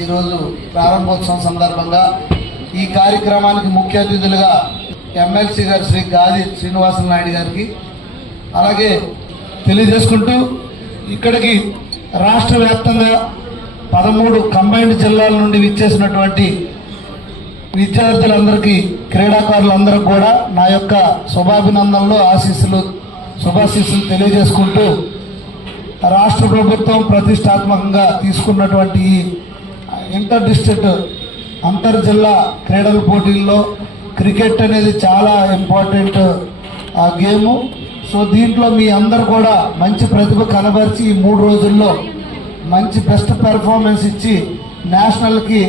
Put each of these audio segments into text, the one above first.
ఈరోజు ప్రారంభోత్సవం సందర్భంగా ఈ కార్యక్రమానికి ముఖ్య అతిథులుగా ఎమ్మెల్సీ గారు శ్రీ గాది శ్రీనివాసులు నాయుడు గారికి అలాగే తెలియజేసుకుంటూ ఇక్కడికి రాష్ట్ర వ్యాప్తంగా 13 కంబైన్డ్ జిల్లాల నుండి విచ్చేసినటువంటి విద్యార్థులందరికీ క్రీడాకారులందరికీ కూడా నా యొక్క శుభాభినందనలు శుభాశీస్సులు తెలియజేసుకుంటూ రాష్ట్ర ప్రభుత్వం ప్రతిష్టాత్మకంగా తీసుకున్నటువంటి ఈ ఇంటర్ డిస్ట్రిక్ట్ అంతర్జిల్లా క్రీడల పోటీల్లో క్రికెట్ అనేది చాలా ఇంపార్టెంట్ గేము. సో దీంట్లో మీ అందరు కూడా మంచి ప్రతిభ కనబరిచి ఈ 3 రోజుల్లో మంచి బెస్ట్ పెర్ఫార్మెన్స్ ఇచ్చి నేషనల్కి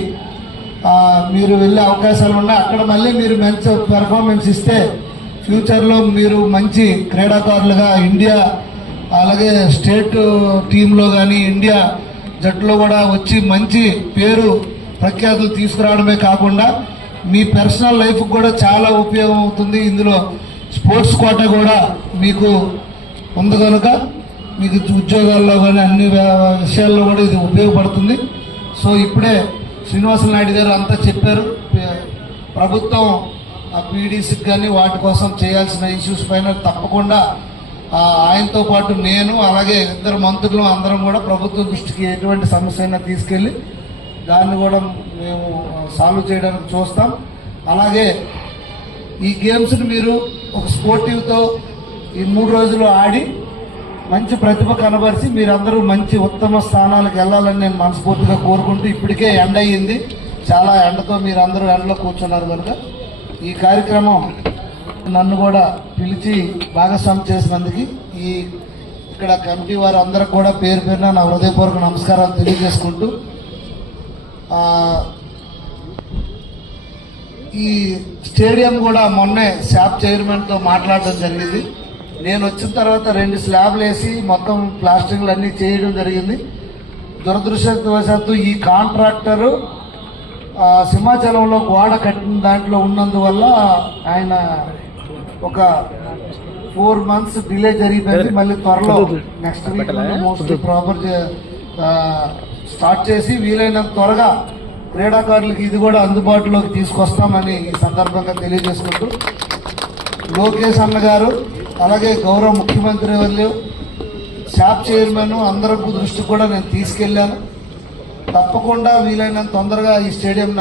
మీరు వెళ్ళే అవకాశాలు ఉన్నాయి. అక్కడ మళ్ళీ మీరు మంచి పెర్ఫార్మెన్స్ ఇస్తే ఫ్యూచర్లో మీరు మంచి క్రీడాకారులుగా ఇండియా అలాగే స్టేట్ టీంలో కానీ ఇండియా జట్టులో కూడా వచ్చి మంచి పేరు ప్రఖ్యాతులు తీసుకురావడమే కాకుండా మీ పర్సనల్ లైఫ్ కూడా చాలా ఉపయోగం అవుతుంది. ఇందులో స్పోర్ట్స్ కోట కూడా మీకు ఉంది కనుక మీకు ఉద్యోగాల్లో కానీ అన్ని విషయాల్లో కూడా ఇది ఉపయోగపడుతుంది. సో ఇప్పుడే శ్రీనివాసులు నాయుడు గారు అంతా చెప్పారు. ప్రభుత్వం పీడీసీకి కానీ వాటి కోసం చేయాల్సిన ఇష్యూస్ పైన తప్పకుండా ఆయనతో పాటు నేను అలాగే 2 మంత్రులు అందరం కూడా ప్రభుత్వ దృష్టికి ఎటువంటి సమస్య అయినా తీసుకెళ్ళి దాన్ని కూడా మేము సాల్వ్ చేయడానికి చూస్తాం. అలాగే ఈ గేమ్స్ని మీరు ఒక స్పోర్టివ్తో ఈ 3 రోజులు ఆడి మంచి ప్రతిభ కనబరిచి మీరందరూ మంచి ఉత్తమ స్థానాలకు వెళ్ళాలని నేను మనస్ఫూర్తిగా కోరుకుంటూ ఇప్పటికే ఎండ అయ్యింది, చాలా ఎండతో మీరందరూ ఎండలో కూర్చున్నారు కనుక ఈ కార్యక్రమం నన్ను కూడా పిలిచి భాగస్వామి చేసినందుకు ఇక్కడ కమిటీ వారు అందరికి కూడా పేరు పేరున నా హృదయపూర్వక నమస్కారాలు తెలియజేసుకుంటూ ఈ స్టేడియం కూడా మొన్నే శాప్ చైర్మన్తో మాట్లాడడం జరిగింది. నేను వచ్చిన తర్వాత 2 స్లాబ్లు వేసి మొత్తం ప్లాస్టింగ్లు అన్నీ చేయడం జరిగింది. దురదృష్టవశాత్తు ఈ కాంట్రాక్టరు సింహాచలంలో గోడ కట్టిన దాంట్లో ఉన్నందువల్ల ఆయన ఒక 4 months డిలే జరిగిపోయింది. మళ్ళీ త్వరలో next week mostly proper start చేసి వీలైనంత త్వరగా క్రీడాకారులకి ఇది కూడా అందుబాటులోకి తీసుకొస్తామని ఈ సందర్భంగా తెలియజేసుకుంటూ లోకేష్ అన్న గారు అలాగే గౌరవ ముఖ్యమంత్రి వాళ్ళు శాప్ చైర్మన్ అందరూ దృష్టికి కూడా నేను తీసుకెళ్లాను. తప్పకుండా వీలైనంత తొందరగా ఈ స్టేడియంని